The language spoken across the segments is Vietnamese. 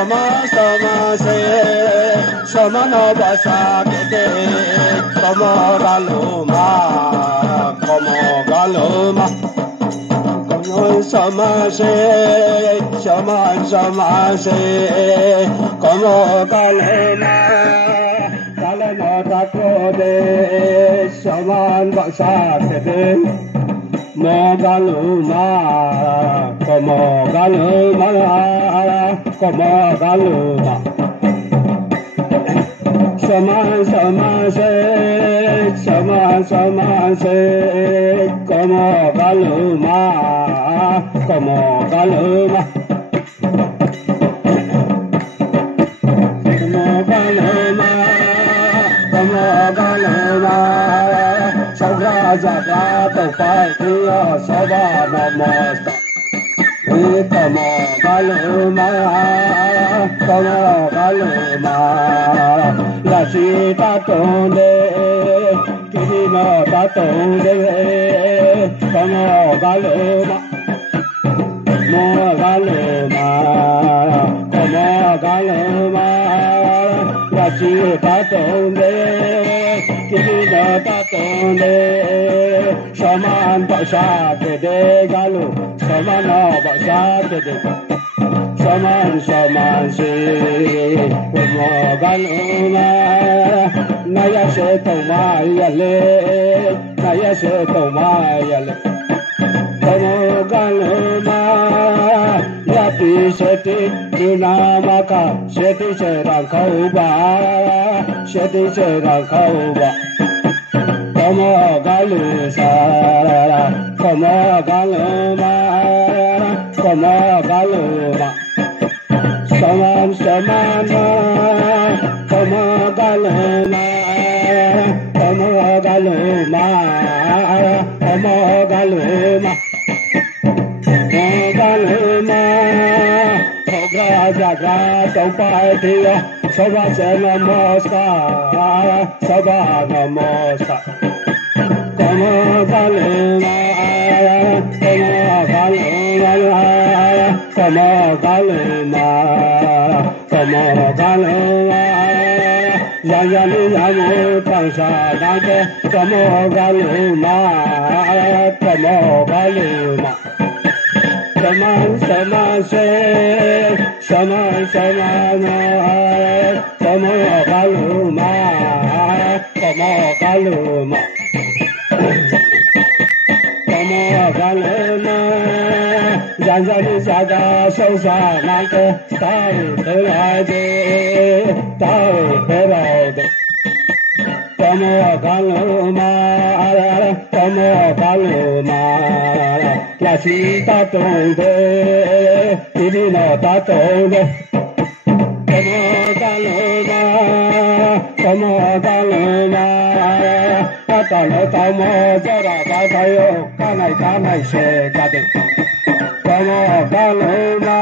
sama sama se sama no basa kete como galoma como sama se como galoma galoma tako de sama basa kete mo galoma como galoma sama se como galoma Sagra jaga to pai dia sada namaste como galoma la chita tonde kirina ta tonde como galoma la chita tonde kirina ta tonde shaman basa de galu shaman basa de shaman se como galoma naya se toma yale como galoma ya pi seti dinamaka seti se ran khauba como galusa como galoma saman como galoma jaga tông pai thia sabha se namaskar como galoma yani yamu pansa dante como galoma Sama se como galoma Janjani jaga sosa nante tau peraide como galoma la chita tonde divino tatonde como galoma atalo tamo jara batayo kanai se kade como galoma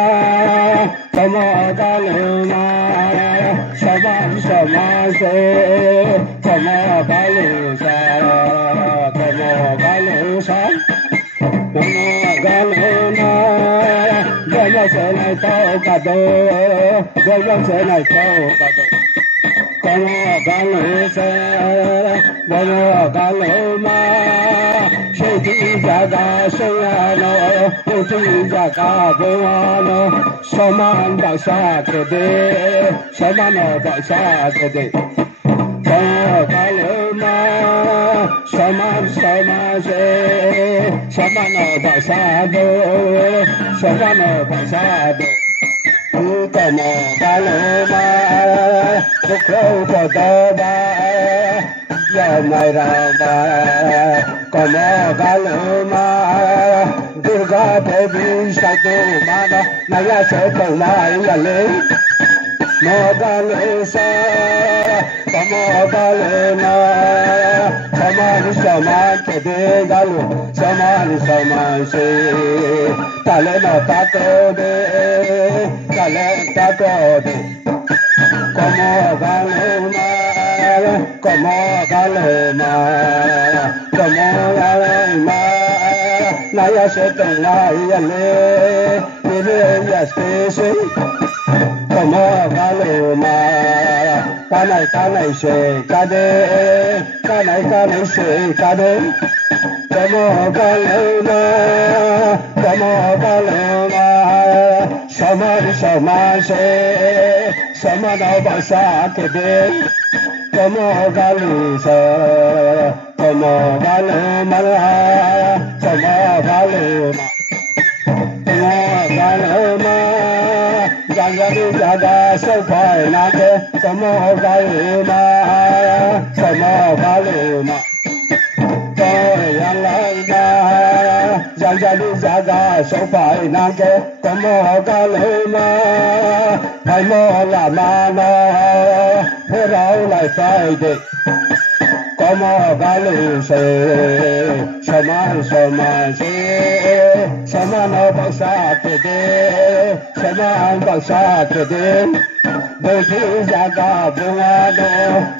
saman se como galusa yo se này tao cado como galoma se ti jaga se ano ti jaga boano saman basa kede galoma saman se basado como galoma bukro kodoba ya mai ramba como galoma Durga Devi Satu Mana Naya Soto Mayale Mogalesa como galena saman kede galu saman se talena tato de como galena naya se tenga yale vive ya se como mo ga lu ma ca này se ca de ca này se ca de mo ga lu ma sama se no ba sa ke de mo ga lu sa mo ga lu ma mo ga lu ma Ganga di jaga so phai na ke tomo ga lu ma to yang lai na Ganga di jaga so phai na ke tomo ga lu ma phai mo la ma no phê rau lại phai de tomo ga lu se sama no ba sa ke de sama ba sa ke de Bồ Thi Jaga Bunga no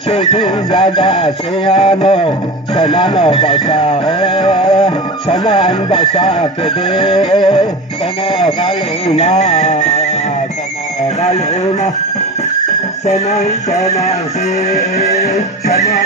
Sư Thi Jaga Siya no Sama no ba sa sama ba sa ke de tomo ga lu ma sama se sama